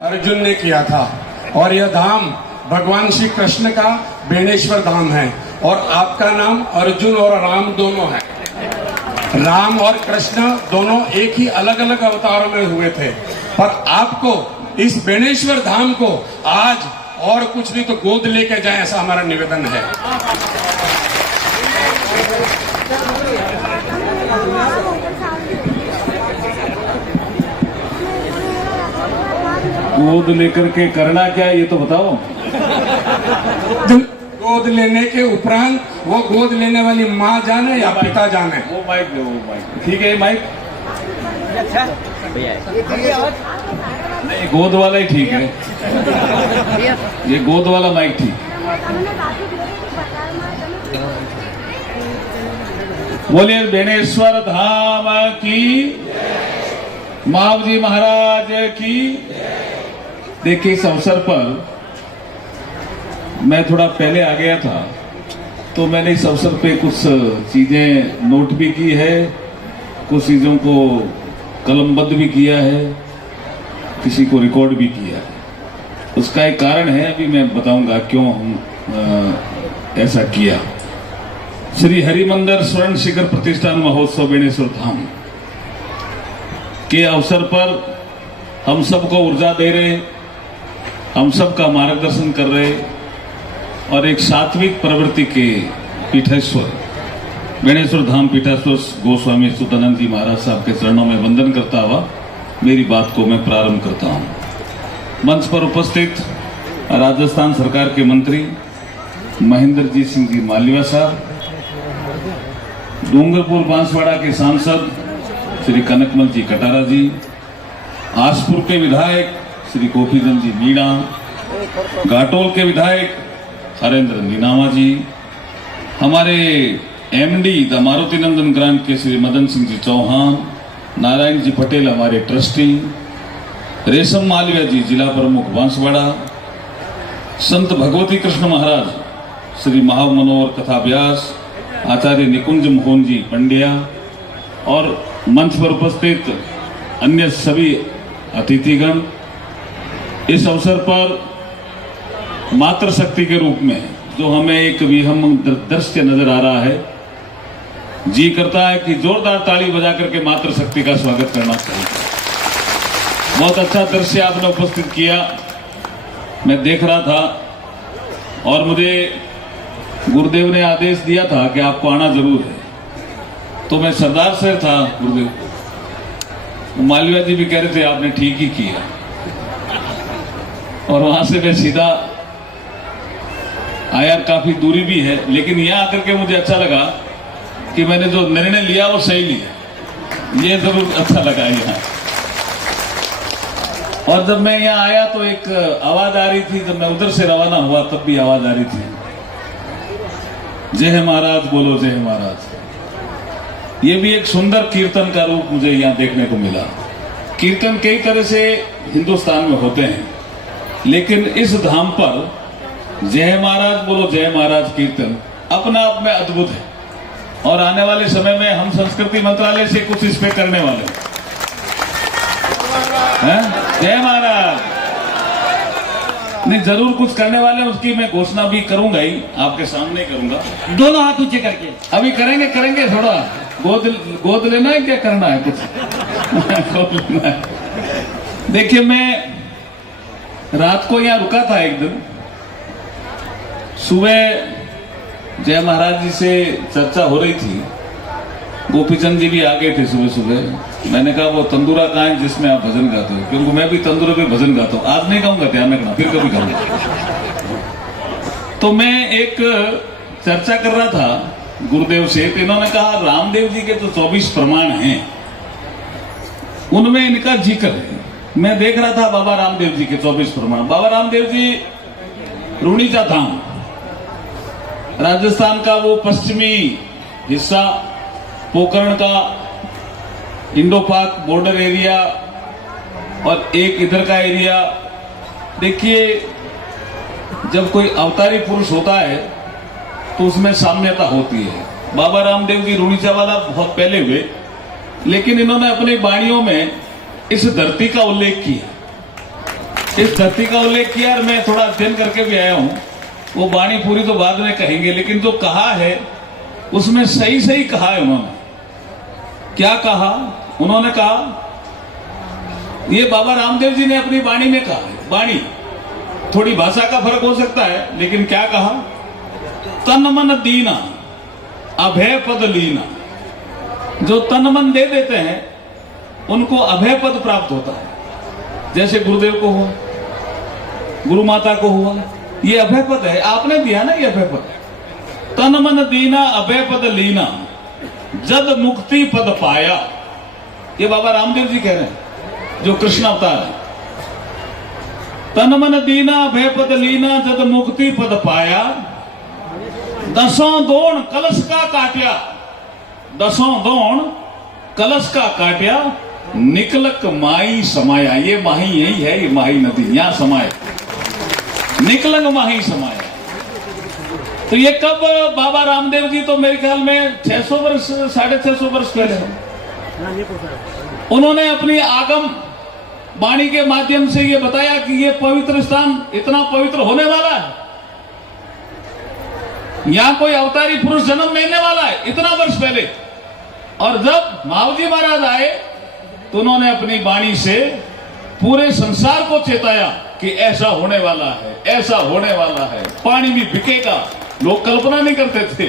अर्जुन ने किया था और यह धाम भगवान श्री कृष्ण का बेणेश्वर धाम है और आपका नाम अर्जुन और राम दोनों है। राम और कृष्ण दोनों एक ही अलग अलग अवतारों में हुए थे, पर आपको इस बेणेश्वर धाम को आज और कुछ नहीं तो गोद लेके जाए, ऐसा हमारा निवेदन है। गोद लेकर के करना क्या है ये तो बताओ। गोद लेने के उपरांत वो गोद लेने वाली माँ जाने या पिता जाने। वो माइक दो, वो माइक ठीक है, माइक नहीं, गोद वाला ही ठीक है, ये गोद वाला माइक ठीक। बोलिए बेणेश्वर धाम की, महावजी महाराज की। देखिए इस अवसर पर मैं थोड़ा पहले आ गया था तो मैंने इस अवसर पे कुछ चीजें नोट भी की है, कुछ चीजों को कलमबद्ध भी किया है, किसी को रिकॉर्ड भी किया है। उसका एक कारण है, अभी मैं बताऊंगा क्यों हम ऐसा किया। श्री हरिमंदिर स्वर्ण शिखर प्रतिष्ठान महोत्सव बेणेश्वर धाम के अवसर पर हम सबको ऊर्जा दे रहे, हम सबका मार्गदर्शन कर रहे और एक सात्विक प्रवृत्ति के पीठेश्वर बेणेश्वर धाम पीठेश्वर गोस्वामी सुतानंद जी महाराज साहब के चरणों में वंदन करता हुआ मेरी बात को मैं प्रारंभ करता हूं। मंच पर उपस्थित राजस्थान सरकार के मंत्री महेंद्र जी सिंह जी मालविया साहब, डूंगरपुर बांसवाड़ा के सांसद श्री कनकमल जी कटारा जी, आसपुर के विधायक श्री गोपीचंद जी मीणा, घाटोल के विधायक हरेंद्र नीनामा जी, हमारे एमडी द मारुति नंदन ग्राम के श्री मदन सिंह जी चौहान, नारायण जी पटेल हमारे ट्रस्टी, रेशम मालविया जी जिला प्रमुख बांसवाड़ा, संत भगवती कृष्ण महाराज श्री महामनोहर कथा व्यास, आचार्य निकुंज मोहन जी पंड्या और मंच पर उपस्थित अन्य सभी अतिथिगण। इस अवसर पर मातृशक्ति के रूप में जो हमें एक विहंगम दृश्य नजर आ रहा है, जी करता है कि जोरदार ताली बजा करके मातृशक्ति का स्वागत करना चाहिए। बहुत अच्छा दृश्य आपने उपस्थित किया, मैं देख रहा था और मुझे गुरुदेव ने आदेश दिया था कि आपको आना जरूर है, तो मैं सरदार से था गुरुदेव, मालविया जी भी कह रहे थे आपने ठीक ही किया, और वहां से मैं सीधा आया। काफी दूरी भी है, लेकिन यहां आकर के मुझे अच्छा लगा कि मैंने जो निर्णय लिया वो सही लिया, ये जरूर अच्छा लगा यहाँ। और जब मैं यहाँ आया तो एक आवाज आ रही थी, जब मैं उधर से रवाना हुआ तब भी आवाज आ रही थी, जय महाराज बोलो जय महाराज। ये भी एक सुंदर कीर्तन का रूप मुझे यहाँ देखने को मिला। कीर्तन कई तरह से हिंदुस्तान में होते हैं, लेकिन इस धाम पर जय महाराज बोलो जय महाराज कीर्तन अपना आप में अद्भुत है, और आने वाले समय में हम संस्कृति मंत्रालय से कुछ इस पे करने वाले हैं। जय महाराज नहीं, जरूर कुछ करने वाले हैं, उसकी मैं घोषणा भी करूंगा ही, आपके सामने करूंगा। दोनों हाथ ऊंचे करके अभी करेंगे थोड़ा गोद लेना है, क्या करना है कुछ गोद लेना है। देखिए मैं रात को यहाँ रुका था एक दिन, सुबह जय महाराज जी से चर्चा हो रही थी, गोपीचंद जी भी आ गए थे सुबह सुबह। मैंने कहा वो तंदूरा कहाँ है जिसमें आप भजन गाते हो, क्योंकि मैं भी तंदूरे पे भजन गाता हूँ। आज नहीं गाऊंगा, ध्यान रखना, फिर कभी गाऊंगा। तो मैं एक चर्चा कर रहा था गुरुदेव से, तो इन्होंने कहा रामदेव जी के तो 24 प्रमाण हैं, उनमें इनका जिक्र है। मैं देख रहा था बाबा रामदेव जी के 24 प्रमाण। बाबा रामदेव जी रूणीचा धाम, राजस्थान का वो पश्चिमी हिस्सा, पोखरण का इंडो पाक बॉर्डर एरिया और एक इधर का एरिया। देखिए जब कोई अवतारी पुरुष होता है तो उसमें साम्यता होती है। बाबा रामदेव जी रूणीचा वाला बहुत पहले हुए, लेकिन इन्होंने अपनी वाणियों में इस धरती का उल्लेख किया, इस धरती का उल्लेख किया। और मैं थोड़ा अध्ययन करके भी आया हूं, वो वाणी पूरी तो बाद में कहेंगे, लेकिन जो कहा है उसमें सही सही कहा है। उन्होंने क्या कहा? उन्होंने कहा, ये बाबा रामदेव जी ने अपनी वाणी में कहा है। वाणी थोड़ी भाषा का फर्क हो सकता है, लेकिन क्या कहा? तन मन दीना अभय पद लीना। जो तन मन दे देते हैं उनको अभय पद प्राप्त होता है। जैसे गुरुदेव को हुआ, गुरु माता को हुआ, ये अभय पद है, आपने दिया ना, ये अभय पद है। तन मन दीना अभय पद लीना, जद मुक्ति पद पाया। ये बाबा रामदेव जी कह रहे हैं, जो कृष्ण अवतार है। तन मन दीना अभय पद लीना, जद मुक्ति पद पाया। दसों दोण कलश का काट्या, दसों दोण कलश का काट्या। निकलक माई समाया, ये माही यही है, ये माही नदी यहां समाया। निकलक माही समाया। तो ये कब बाबा रामदेव जी? तो मेरे ख्याल में 600 वर्ष 650 वर्ष पहले उन्होंने अपनी आगम वाणी के माध्यम से ये बताया कि ये पवित्र स्थान इतना पवित्र होने वाला है, यहां कोई अवतारी पुरुष जन्म लेने वाला है, इतना वर्ष पहले। और जब मावजी महाराज आए तो उन्होंने अपनी वाणी से पूरे संसार को चेताया कि ऐसा होने वाला है, ऐसा होने वाला है। पानी भी बिकेगा, लोग कल्पना नहीं करते थे,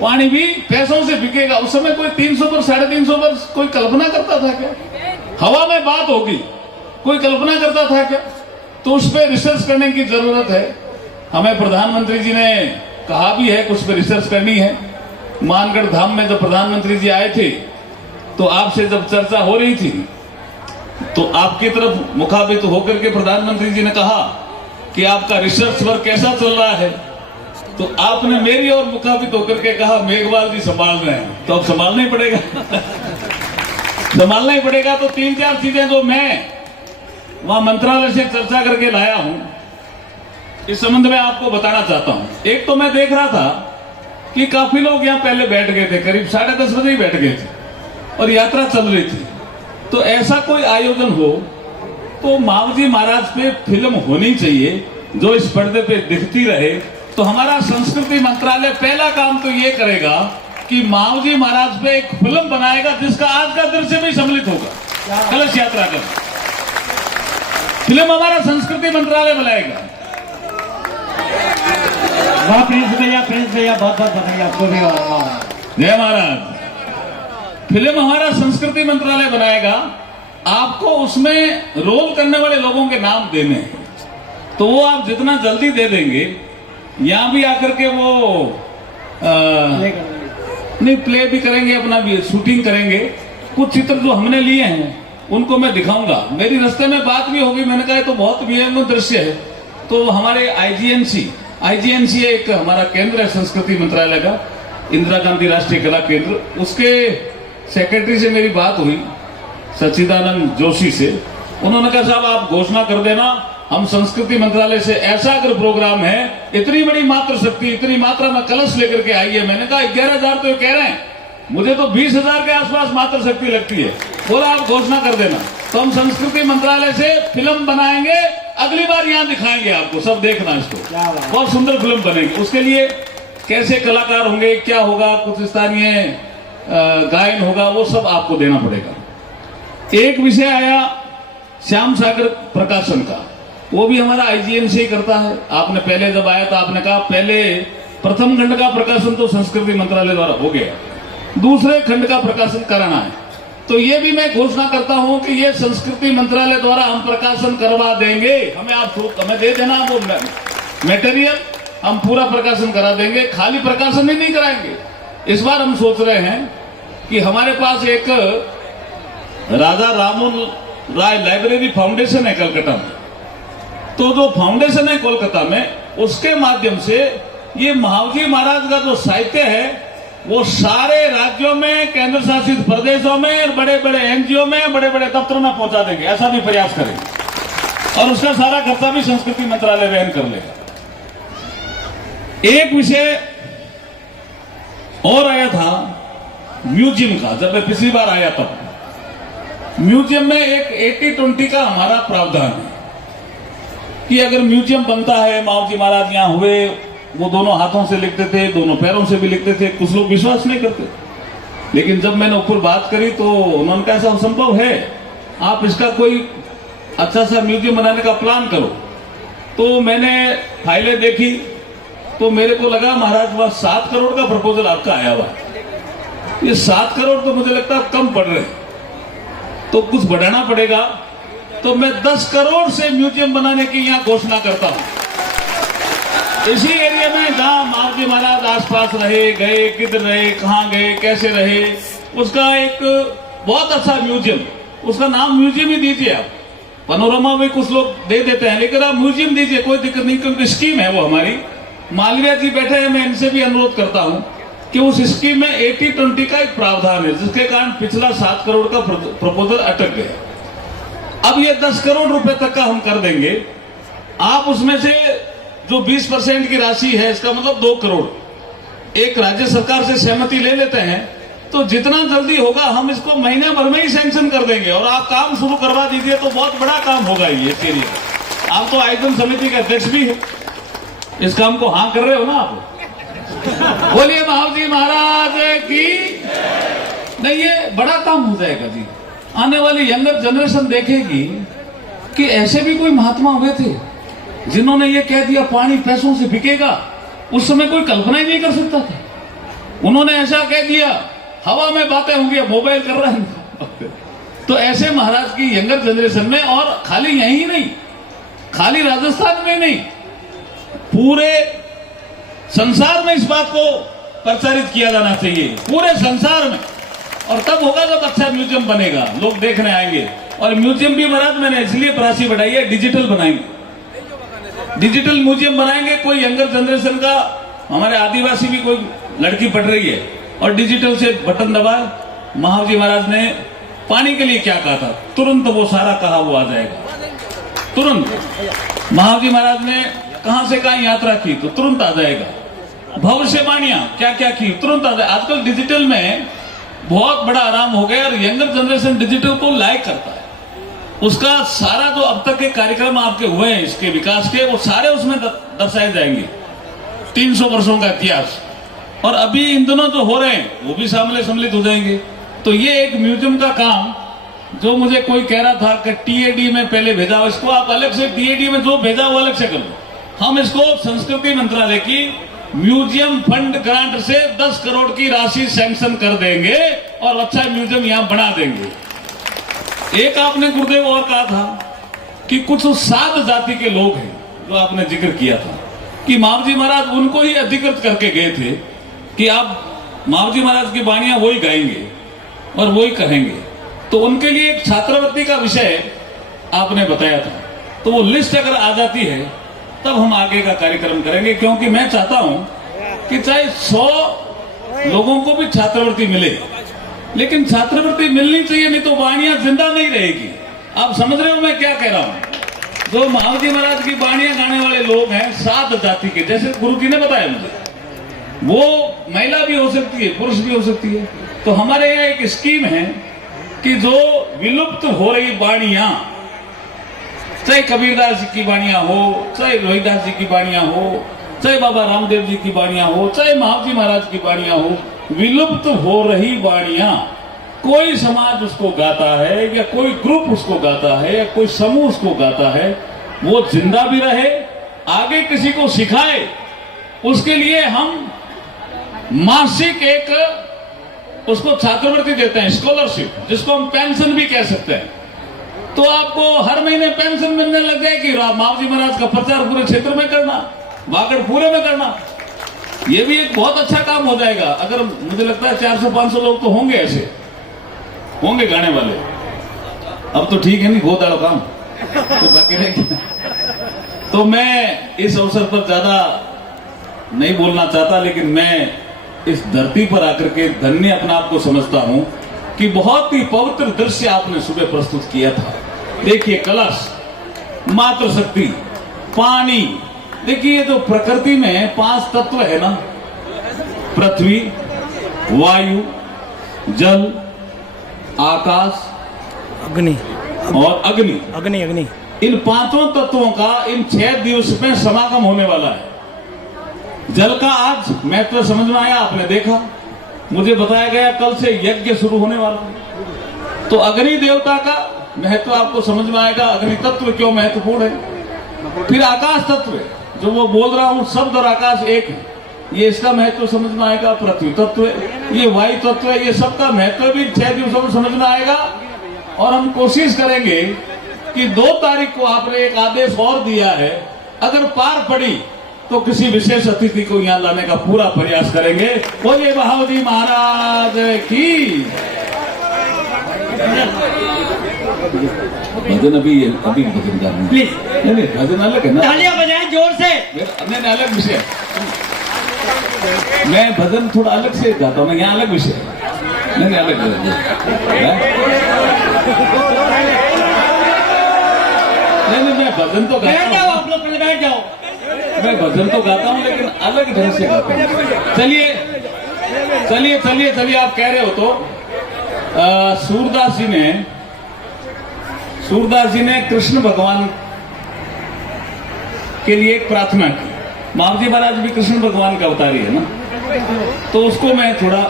पानी भी पैसों से बिकेगा। उस समय कोई 300 वर्ष 350 वर्ष कोई कल्पना करता था क्या? हवा में बात होगी, कोई कल्पना करता था क्या? तो उस पर रिसर्च करने की जरूरत है। हमें प्रधानमंत्री जी ने कहा भी है कुछ पे रिसर्च करनी है। मानगढ़ धाम में जब प्रधानमंत्री जी आए थे तो आपसे जब चर्चा हो रही थी तो आपकी तरफ मुखाबित होकर के प्रधानमंत्री जी ने कहा कि आपका रिसर्च वर्क कैसा चल रहा है? तो आपने मेरी ओर मुखाबित होकर के कहा मेघवाल जी संभाल रहे हैं। तो अब संभालना ही पड़ेगा संभालना ही पड़ेगा। तो 3-4 चीजें जो मैं वहां मंत्रालय से चर्चा करके लाया हूं, इस संबंध में आपको बताना चाहता हूं। एक तो मैं देख रहा था कि काफी लोग यहां पहले बैठ गए थे, करीब 10:30 बजे ही बैठ गए थे और यात्रा चल रही थी। तो ऐसा कोई आयोजन हो तो मावजी महाराज पे फिल्म होनी चाहिए जो इस पर्दे पे दिखती रहे। तो हमारा संस्कृति मंत्रालय पहला काम तो ये करेगा कि मावजी महाराज पे एक फिल्म बनाएगा जिसका आज का दृश्य भी सम्मिलित होगा। कलश यात्रा का फिल्म हमारा संस्कृति मंत्रालय बनाएगा। वाह प्रिंस भैया बहुत बहुत बधाई आपको भी। जय महाराज। फिल्म हमारा संस्कृति मंत्रालय बनाएगा, आपको उसमें रोल करने वाले लोगों के नाम देने हैं। तो वो आप जितना जल्दी दे देंगे, यहां भी आकर के वो नहीं प्ले भी करेंगे, अपना भी शूटिंग करेंगे। कुछ चित्र जो हमने लिए हैं उनको मैं दिखाऊंगा। मेरी रास्ते में बात भी होगी, मैंने कहा तो बहुत वियंग दृश्य है। तो हमारे आईजीएनसी एक हमारा केंद्र है संस्कृति मंत्रालय का, इंदिरा गांधी राष्ट्रीय कला केंद्र, उसके सेक्रेटरी से मेरी बात हुई, सच्चिदानंद जोशी से। उन्होंने कहा साहब आप घोषणा कर देना, हम संस्कृति मंत्रालय से ऐसा अगर प्रोग्राम है, इतनी बड़ी मात्र शक्ति, इतनी मात्रा में कलश लेकर के आई है। मैंने कहा 11,000 तो कह रहे हैं, मुझे तो 20,000 के आसपास मात्र शक्ति लगती है। बोला आप घोषणा कर देना, तो हम संस्कृति मंत्रालय से फिल्म बनाएंगे, अगली बार यहाँ दिखाएंगे आपको, सब देखना इसको, बहुत सुंदर फिल्म बनेगी। उसके लिए कैसे कलाकार होंगे, क्या होगा, कुछ स्थानीय गायन होगा, वो सब आपको देना पड़ेगा। एक विषय आया श्याम सागर प्रकाशन का, वो भी हमारा आईजीएनसी करता है। आपने पहले जब आया तो आपने कहा पहले प्रथम खंड का प्रकाशन तो संस्कृति मंत्रालय द्वारा हो गया, दूसरे खंड का प्रकाशन कराना है। तो ये भी मैं घोषणा करता हूं कि ये संस्कृति मंत्रालय द्वारा हम प्रकाशन करवा देंगे। हमें दे देना वो मटेरियल, हम पूरा प्रकाशन करा देंगे। खाली प्रकाशन ही नहीं कराएंगे। इस बार हम सोच रहे हैं कि हमारे पास एक राजा राममोहन राय लाइब्रेरी फाउंडेशन है कलकत्ता में। तो जो फाउंडेशन है कोलकाता में, उसके माध्यम से ये महावजी महाराज का जो साहित्य है वो सारे राज्यों में, केंद्र शासित प्रदेशों में और बड़े बड़े एनजीओ में, बड़े बड़े दफ्तरों में पहुंचा देंगे। ऐसा भी प्रयास करेंगे और उसका सारा खर्चा भी संस्कृति मंत्रालय वहन कर लेगा। एक विषय और आया था म्यूजियम का। जब मैं पिछली बार आया तब म्यूजियम में एक 80-20 का हमारा प्रावधान है कि अगर म्यूजियम बनता है, माओ जी महाराज यहाँ हुए, वो दोनों हाथों से लिखते थे, दोनों पैरों से भी लिखते थे। कुछ लोग विश्वास नहीं करते, लेकिन जब मैंने ऊपर बात करी तो उन्होंने कहा ऐसा संभव है, आप इसका कोई अच्छा सा म्यूजियम बनाने का प्लान करो। तो मैंने फाइलें देखी तो मेरे को लगा महाराज वह 7 करोड़ का प्रपोजल आपका आया हुआ है। ये 7 करोड़ तो मुझे लगता है कम पड़ रहे, तो कुछ बढ़ाना पड़ेगा। तो मैं 10 करोड़ से म्यूजियम बनाने की यहाँ घोषणा करता हूं। इसी एरिया में जहां माओ जी महाराज आसपास रहे, गए, किधर रहे, कहां गए, कैसे रहे, उसका एक बहुत अच्छा म्यूजियम, उसका नाम म्यूजियम ही दीजिए आप। पनोरमा में कुछ लोग दे देते हैं, लेकिन आप म्यूजियम दीजिए, कोई दिक्कत नहीं, क्योंकि स्कीम है वो हमारी। मालवीय जी बैठे हैं, मैं इनसे भी अनुरोध करता हूं कि उस स्कीम में 80-20 का एक प्रावधान है, जिसके कारण पिछला 7 करोड़ का प्रपोजल अटक गया। अब ये 10 करोड़ रुपए तक का हम कर देंगे। आप उसमें से जो 20% की राशि है, इसका मतलब 2 करोड़ एक राज्य सरकार से सहमति ले लेते हैं, तो जितना जल्दी होगा हम इसको महीने भर में ही सैंक्शन कर देंगे और आप काम शुरू करवा दीजिए, तो बहुत बड़ा काम होगा ये इसके लिए। आप तो आयोजन समिति के अध्यक्ष भी है, इस काम को हाँ कर रहे हो ना आप? बोलिए माओ जी महाराज की। नहीं, ये बड़ा काम हो जाएगा जी। आने वाली यंगर जनरेशन देखेगी कि ऐसे भी कोई महात्मा हुए थे जिन्होंने ये कह दिया पानी पैसों से बिकेगा। उस समय कोई कल्पना ही नहीं कर सकता था। उन्होंने ऐसा कह दिया, हवा में बातें होंगी, मोबाइल कर रहे हैं। तो ऐसे महाराज की यंगर जनरेशन में, और खाली यही नहीं, खाली राजस्थान में नहीं, पूरे संसार में इस बात को प्रचारित किया जाना चाहिए, पूरे संसार में। और तब होगा जब अच्छा म्यूजियम बनेगा, लोग देखने आएंगे। और म्यूजियम भी महाराज मैंने इसलिए राशि बढ़ाई है, डिजिटल बनाएंगे, डिजिटल म्यूजियम बनाएंगे। कोई यंगर जनरेशन का, हमारे आदिवासी भी कोई लड़की पढ़ रही है और डिजिटल से बटन दबाए, माओ जी महाराज ने पानी के लिए क्या कहा था, तुरंत वो सारा कहा वो आ जाएगा। तुरंत माओ जी महाराज ने कहां से कहां यात्रा की तो तुरंत आ जाएगा। भविष्यवाणियां क्या क्या की तुरंत आ जाएगा। आजकल डिजिटल में बहुत बड़ा आराम हो गया और यंगर जनरेशन डिजिटल को लाइक करता है। उसका सारा जो अब तक के कार्यक्रम आपके हुए हैं इसके विकास के, वो सारे उसमें दर्शाए जाएंगे। 300 वर्षों का इतिहास, और अभी इन दोनों जो हो रहे हैं वो भी सम्मिलित हो जाएंगे। तो ये एक म्यूजियम का काम, जो मुझे कोई कह रहा था कि टीएडी में पहले भेजा, इसको आप अलग से, टीएडी में जो भेजा वो अलग से कर दो। हम इसको संस्कृति मंत्रालय की म्यूजियम फंड ग्रांट से 10 करोड़ की राशि सैंक्शन कर देंगे और अच्छा म्यूजियम यहां बना देंगे। एक आपने गुरुदेव और कहा था कि कुछ 7 जाति के लोग हैं, जो आपने जिक्र किया था कि माओ जी महाराज उनको ही अधिकृत करके गए थे कि आप माओ जी महाराज की वाणियां वही गाएंगे और वही कहेंगे। तो उनके लिए एक छात्रवृत्ति का विषय आपने बताया था। तो वो लिस्ट अगर आ जाती है तब हम आगे का कार्यक्रम करेंगे, क्योंकि मैं चाहता हूं कि चाहे 100 लोगों को भी छात्रवृत्ति मिले, लेकिन छात्रवृत्ति मिलनी चाहिए, नहीं तो वाणियां जिंदा नहीं रहेगी। आप समझ रहे हो मैं क्या कह रहा हूं? जो माओ जी महाराज की वाणियां गाने वाले लोग हैं 7 जाति के, जैसे गुरु जी ने बताया मुझे, वो महिला भी हो सकती है, पुरुष भी हो सकती है। तो हमारे यहाँ एक स्कीम है कि जो विलुप्त हो रही वाणियां, चाहे कबीरदास जी की वाणियां हो, चाहे रोहिदास जी की वाणियां हो, चाहे बाबा रामदेव जी की वाणियां हो, चाहे माओ जी महाराज की वाणियां हो, विलुप्त हो रही वाणियां, कोई समाज उसको गाता है या कोई ग्रुप उसको गाता है या कोई समूह उसको गाता है, वो जिंदा भी रहे, आगे किसी को सिखाए, उसके लिए हम मासिक एक उसको छात्रवृत्ति देते हैं, स्कॉलरशिप, जिसको हम पेंशन भी कह सकते हैं। तो आपको हर महीने पेंशन मिलने लग जाएगी। माओ जी महाराज का प्रचार पूरे क्षेत्र में करना, वागड़ पूरे में करना, ये भी एक बहुत अच्छा काम हो जाएगा। अगर मुझे लगता है 400-500 लोग तो होंगे, ऐसे होंगे गाने वाले। अब तो ठीक है, नहीं बहुत बड़ा काम तो बाकी नहीं। तो मैं इस अवसर पर ज्यादा नहीं बोलना चाहता, लेकिन मैं इस धरती पर आकर के धन्य अपने आप को समझता हूं कि बहुत ही पवित्र दृश्य आपने सुबह प्रस्तुत किया था। देखिए, कलश, मातृशक्ति, पानी। देखिए, ये जो प्रकृति में 5 तत्व है ना, पृथ्वी, वायु, जल, आकाश अग्नि और अग्नि, अग्नि अग्नि इन पांचों तत्वों का इन 6 दिवस में समागम होने वाला है। जल का आज महत्व समझ में आया, आपने देखा, मुझे बताया गया कल से यज्ञ शुरू होने वाला है। तो अग्नि देवता का महत्व आपको समझ में आएगा, अग्नि तत्व क्यों महत्वपूर्ण है। फिर आकाश तत्व, जो वो बोल रहा हूं शब्द और आकाश एक है, ये इसका महत्व समझ में आएगा। पृथ्वी तत्व, ये वायु तत्व, ये सबका महत्व भी 6 दिवसों में समझ में आएगा। और हम कोशिश करेंगे कि 2 तारीख को आपने एक आदेश और दिया है, अगर पार पड़ी तो किसी विशेष अतिथि को यहाँ लाने का पूरा प्रयास करेंगे। बोलिए महावती महाराज की। भजन अभी भजन कर रहे हैं। प्लीज नहीं, भजन अलग है ना, तालियां बजाएं जोर से। नहीं, अलग विषय। मैं भजन थोड़ा अलग से गाता हूँ, मैं यहाँ अलग विषय। नहीं, अलग नहीं, मैं भजन तो गाता बैठ जाओ, हूँ, आप लोग पहले बैठ जाओ। मैं भजन तो गाता हूँ लेकिन अलग ढंग से गाता हूँ। चलिए आप कह रहे हो तो सूरदास जी ने कृष्ण भगवान के लिए एक प्रार्थना की। महाजी महाराज भी कृष्ण भगवान का अवतारी है ना, तो उसको मैं थोड़ा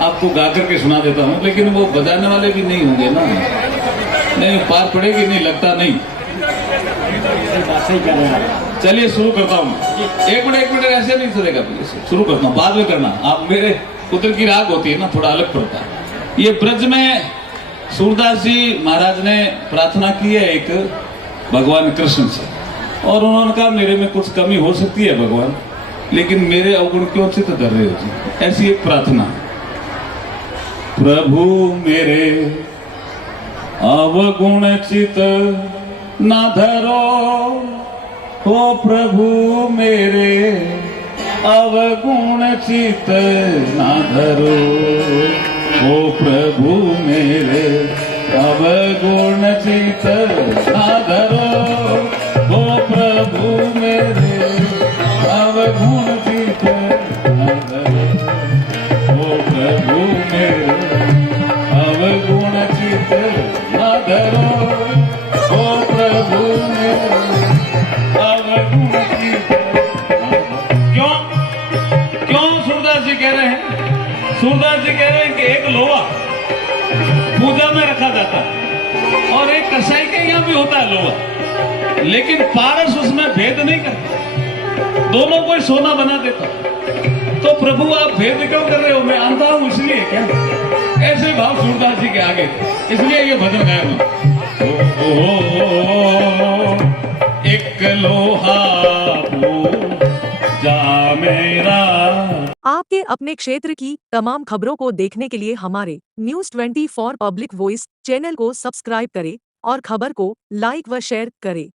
आपको गा करके सुना देता हूँ, लेकिन वो बजाने वाले भी नहीं होंगे ना, नहीं पार पड़ेगी, नहीं लगता नहीं। चलिए शुरू करता हूँ। एक मिनट ऐसे नहीं चलेगा, शुरू करता हूँ, बाद में करना। आप मेरे पुत्र की राग होती है ना, थोड़ा अलग पड़ता है। ये ब्रज में सूरदास जी महाराज ने प्रार्थना की है एक भगवान कृष्ण से, और उन्होंने कहा मेरे में कुछ कमी हो सकती है भगवान, लेकिन मेरे अवगुण क्यों चित धर रहे हो जी। ऐसी एक प्रार्थना, प्रभु मेरे अवगुण चित न धरो, हो प्रभु मेरे अवगुण चित न धरो, हो प्रभु मेरे अवगुण चित न धरो, हो प्रभु मेरे अवगुण चित न धरो, हो प्रभु मेरे अवगुण चित न धरो, हो प्रभु मेरे अवगुण चित न धरो। क्यों सूरदास जी कह रहे हैं? सूरदास जी कह रहे हैं कि एक लोहा पूजा में रखा जाता है और एक कसाई के यहाँ भी होता है लोहा, लेकिन पारस उसमें भेद नहीं करता, दोनों को सोना बना देता। तो प्रभु आप भेद क्यों कर रहे हो? मैं आंता हूं इसलिए क्या? ऐसे भाव सूरदास जी के आगे, इसलिए ये भजन गाया हूं। एक लोहा पूजा मेरा। आपके अपने क्षेत्र की तमाम खबरों को देखने के लिए हमारे न्यूज़ 24 पब्लिक वॉइस चैनल को सब्सक्राइब करें और खबर को लाइक व शेयर करें।